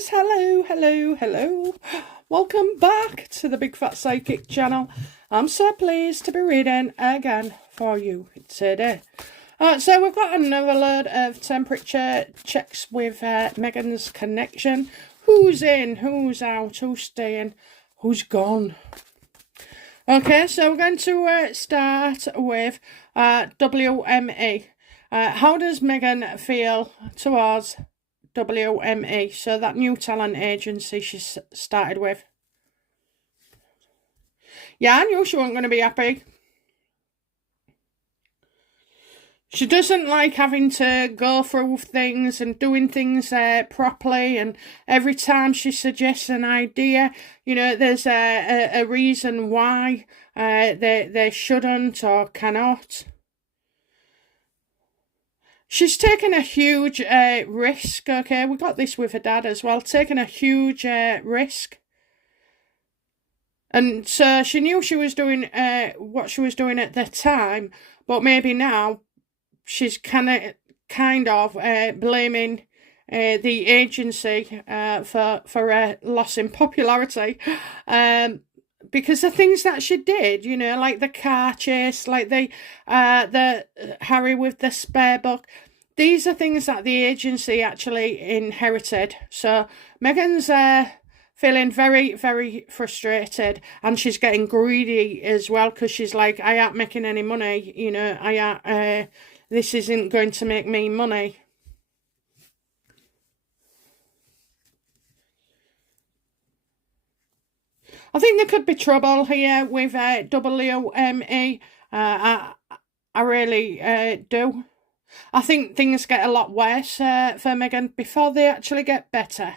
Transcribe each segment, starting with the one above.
guys, hello. Welcome back to the Big Fat Psychic channel. I'm so pleased to be reading again for you today. So we've got another load of temperature checks with Meghans connection. Who's in, who's out, who's staying, who's gone. Okay, so we're going to start with WME. How does Meghan feel towards WME? So that new talent agency she started with. Yeah, I knew she wasn't going to be happy. She doesn't like having to go through things and doing things properly, and every time she suggests an idea, you know, there's a reason why they shouldn't or cannot. She's taken a huge risk, okay? We got this with her dad as well, taking a huge risk. And so she knew she was doing what she was doing at the time, but maybe now she's kind of blaming the agency for a loss in popularity. Because the things that she did, you know, like the car chase, like the Harry with the spare book, these are things that the agency actually inherited. So Megan's feeling very, very frustrated, and she's getting greedy as well, because she's like, I ain't making any money, you know, this isn't going to make me money. I think there could be trouble here with WME. I really do. I think things get a lot worse for Meghan before they actually get better.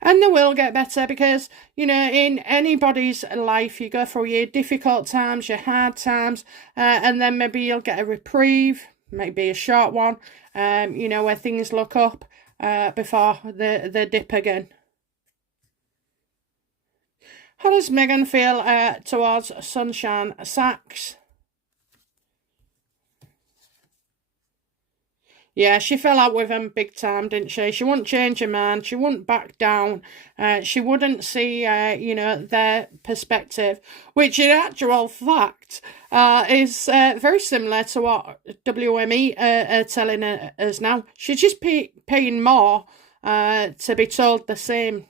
And they will get better because, you know, in anybody's life, you go through your difficult times, your hard times, and then maybe you'll get a reprieve, maybe a short one, you know, where things look up before they dip again. How does Meghan feel towards SUSSEX? Yeah, she fell out with him big time, didn't she? She wouldn't change her mind. She wouldn't back down. She wouldn't see, you know, their perspective, which in actual fact is very similar to what WME are telling us now. She's just paying more to be told the same.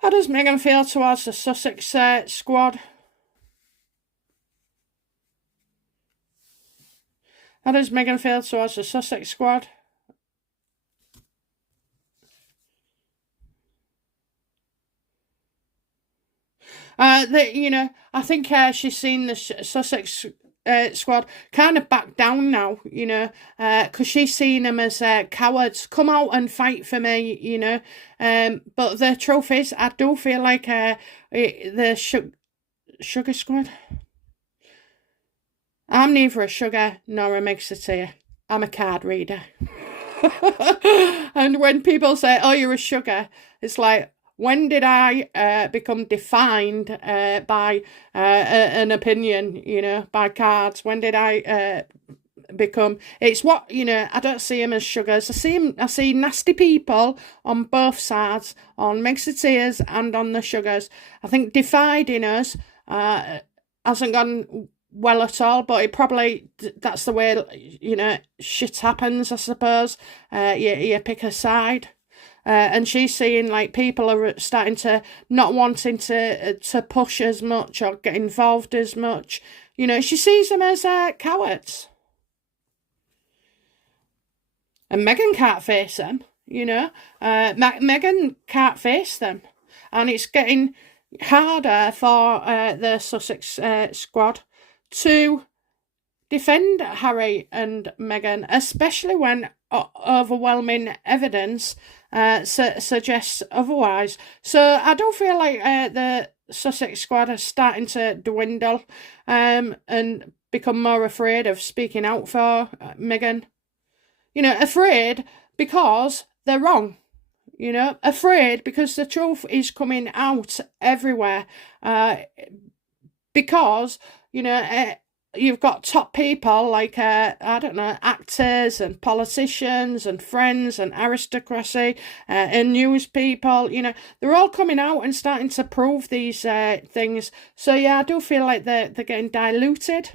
How does Meghan feel towards the Sussex squad? How does Meghan feel towards the Sussex squad? You know, I think she's seen the Sussex squad kind of back down now, you know, because she's seen them as cowards. Come out and fight for me, you know. But the truth is, I do feel like the sugar squad. I'm neither a sugar nor a mixer. I'm a card reader. And when people say, oh, you're a sugar, it's like, when did I become defined by an opinion, you know, by cards? When did I become... It's what, you know, I don't see them as sugars. I see nasty people on both sides, on mixers and on the sugars. I think dividing us hasn't gone well at all, but it probably, that's the way, you know, shit happens, I suppose. You pick a side. And she's seeing like people are starting to not wanting to push as much or get involved as much. You know, she sees them as cowards. And Meghan can't face them, you know. Meghan can't face them. And it's getting harder for the Sussex squad to defend Harry and Meghan, especially when overwhelming evidence suggests otherwise. So I don't feel like the Sussex squad are starting to dwindle and become more afraid of speaking out for Meghan. You know, afraid because they're wrong. You know, afraid because the truth is coming out everywhere. Because, you know, you've got top people like, I don't know, actors and politicians and friends and aristocracy and news people, you know, they're all coming out and starting to prove these things. So yeah, I do feel like they're getting diluted.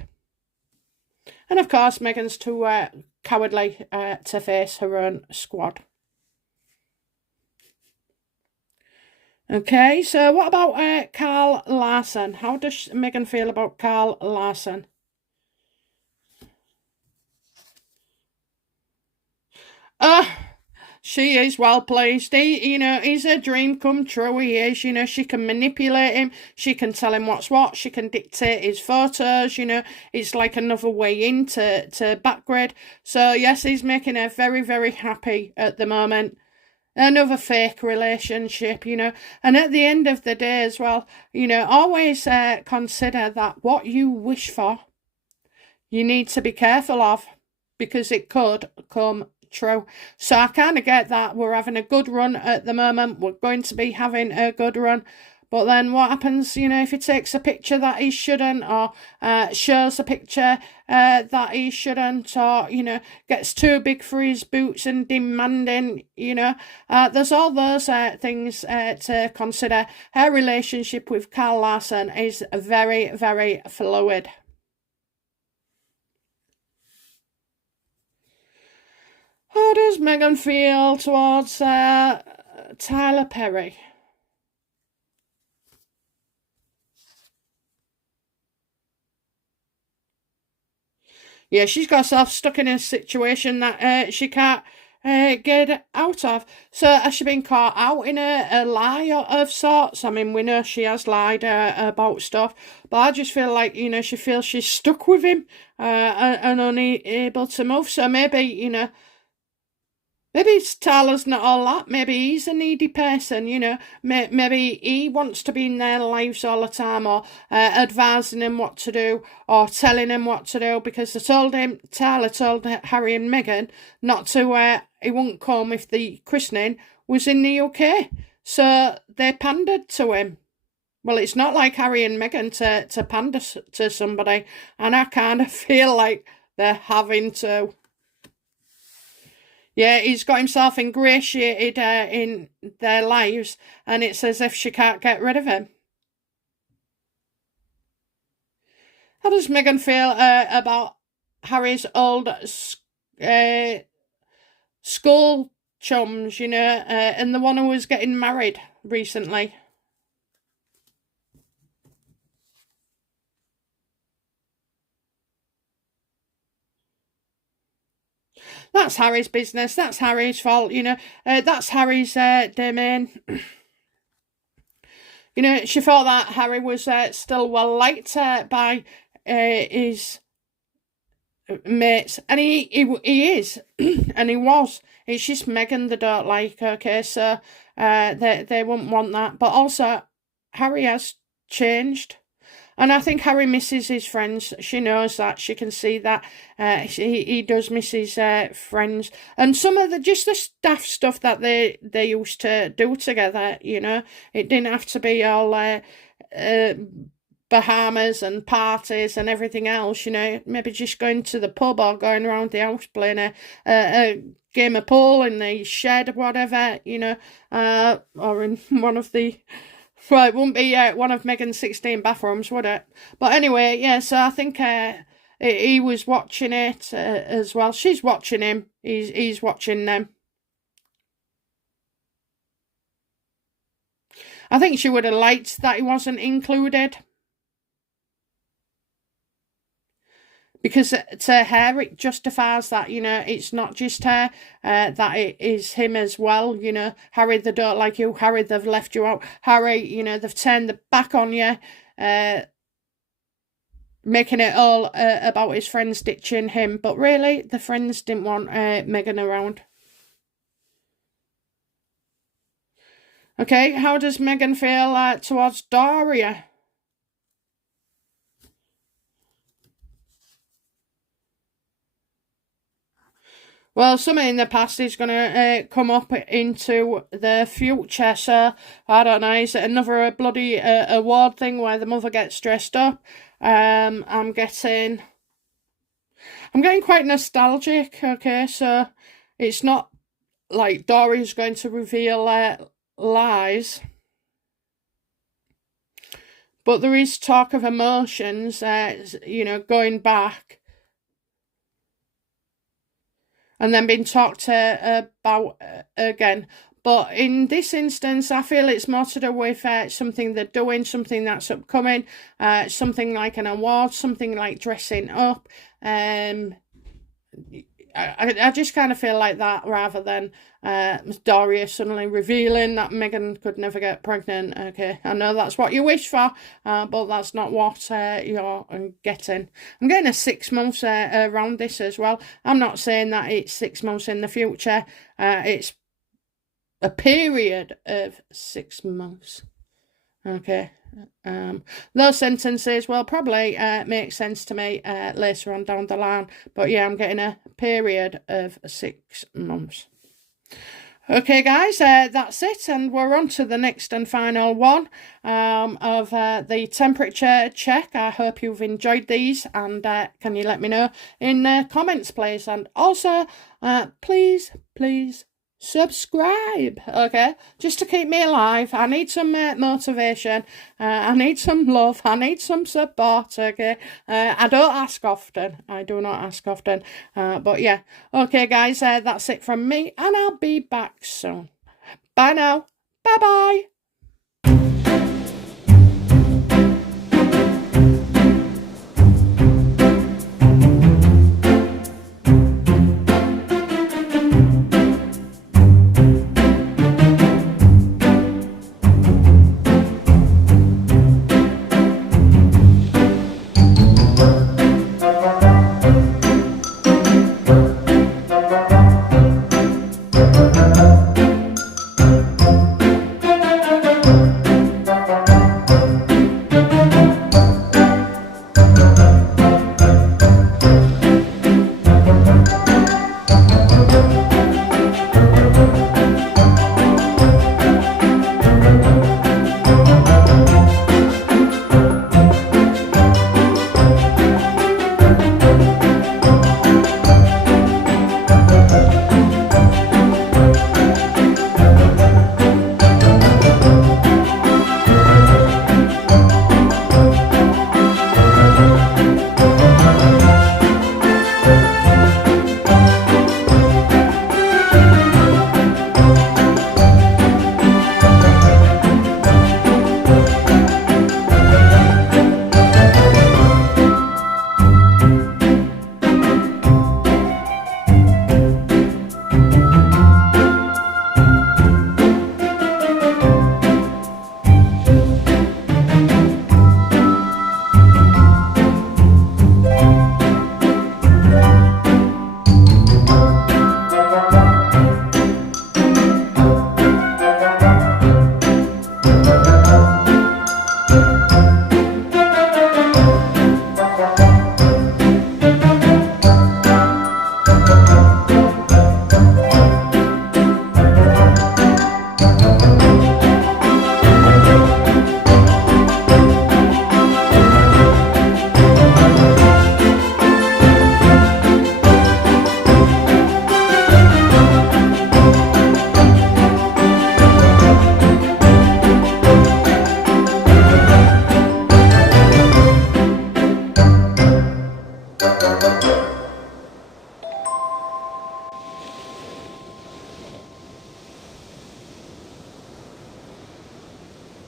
And of course, Meghans too cowardly to face her own squad. Okay, so what about KARL LARSON? How does Meghan feel about KARL LARSON? She is well pleased. He's a dream come true. He is, she can manipulate him. She can tell him what's what. She can dictate his photos, It's like another way into Backgrid. So, yes, he's making her very, very happy at the moment. Another fake relationship, And at the end of the day as well, always consider that what you wish for, you need to be careful of, because it could come true. So I kind of get that. We're having a good run at the moment. We're going to be having a good run. But then what happens, if he takes a picture that he shouldn't, or shows a picture that he shouldn't, or, gets too big for his boots and demanding, there's all those things to consider. Her relationship with KARL LARSON is very, very fluid. How does Meghan feel towards Tyler Perry? Yeah, she's got herself stuck in a situation that she can't get out of. So has she been caught out in a lie of sorts? I mean, we know she has lied about stuff, but I just feel like, she feels she's stuck with him and unable to move. So maybe, maybe Tyler's not all that. Maybe he's a needy person, Maybe he wants to be in their lives all the time, or advising them what to do, or telling them what to do, because Tyler told Harry and Meghan not to, he wouldn't come if the christening was in the UK. So they pandered to him. Well, it's not like Harry and Meghan to pander to somebody, and I kind of feel like they're having to. Yeah, he's got himself ingratiated in their lives, and it's as if she can't get rid of him. How does Meghan feel about Harry's old school chums, and the one who was getting married recently? That's Harry's business. That's Harry's fault, That's Harry's domain. She thought that Harry was still well liked by his mates, and he is, and he was. It's just Meghan they don't like. Okay, so they wouldn't want that. But also, Harry has changed. And I think Harry misses his friends. She knows that. She can see that. He does miss his friends. And some of the staff stuff that they used to do together, It didn't have to be all Bahamas and parties and everything else, Maybe just going to the pub or going around the house playing a game of pool in the shed or whatever, or in one of the... Well, it wouldn't be one of Meghan's 16 bathrooms, would it? But anyway, yeah, so I think he was watching it as well. She's watching him. He's watching them. I think she would have liked that he wasn't included. Because to her, it justifies that, it's not just her, that it is him as well, Harry, they don't like you. Harry, they've left you out. Harry, they've turned the back on you, making it all about his friends ditching him. But really, the friends didn't want Meghan around. Okay, how does Meghan feel towards Daria? Well, something in the past is going to come up into the future. So, I don't know, is it another bloody award thing where the mother gets dressed up? I'm getting I'm getting quite nostalgic, okay, so it's not like Dory's going to reveal lies. But there is talk of emotions, you know, going back. And then being talked about again. But in this instance, I feel it's more to do with something they're doing, something that's upcoming, something like an award, something like dressing up. I just kind of feel like that, rather than Doria suddenly revealing that Meghan could never get pregnant. Okay, I know that's what you wish for, but that's not what you're getting. I'm getting a 6 months around this as well. I'm not saying that it's 6 months in the future. It's a period of 6 months. Okay. Those sentences will probably make sense to me later on down the line, but yeah, I'm getting a period of 6 months. Okay, guys, that's it, and we're on to the next and final one of the temperature check. I hope you've enjoyed these, and can you let me know in the comments, please? And also, please subscribe, okay, just to keep me alive. I need some motivation, I need some love, I need some support, okay. I don't ask often, I do not ask often, but yeah, okay guys, that's it from me, and I'll be back soon. Bye now, bye bye. Thank you.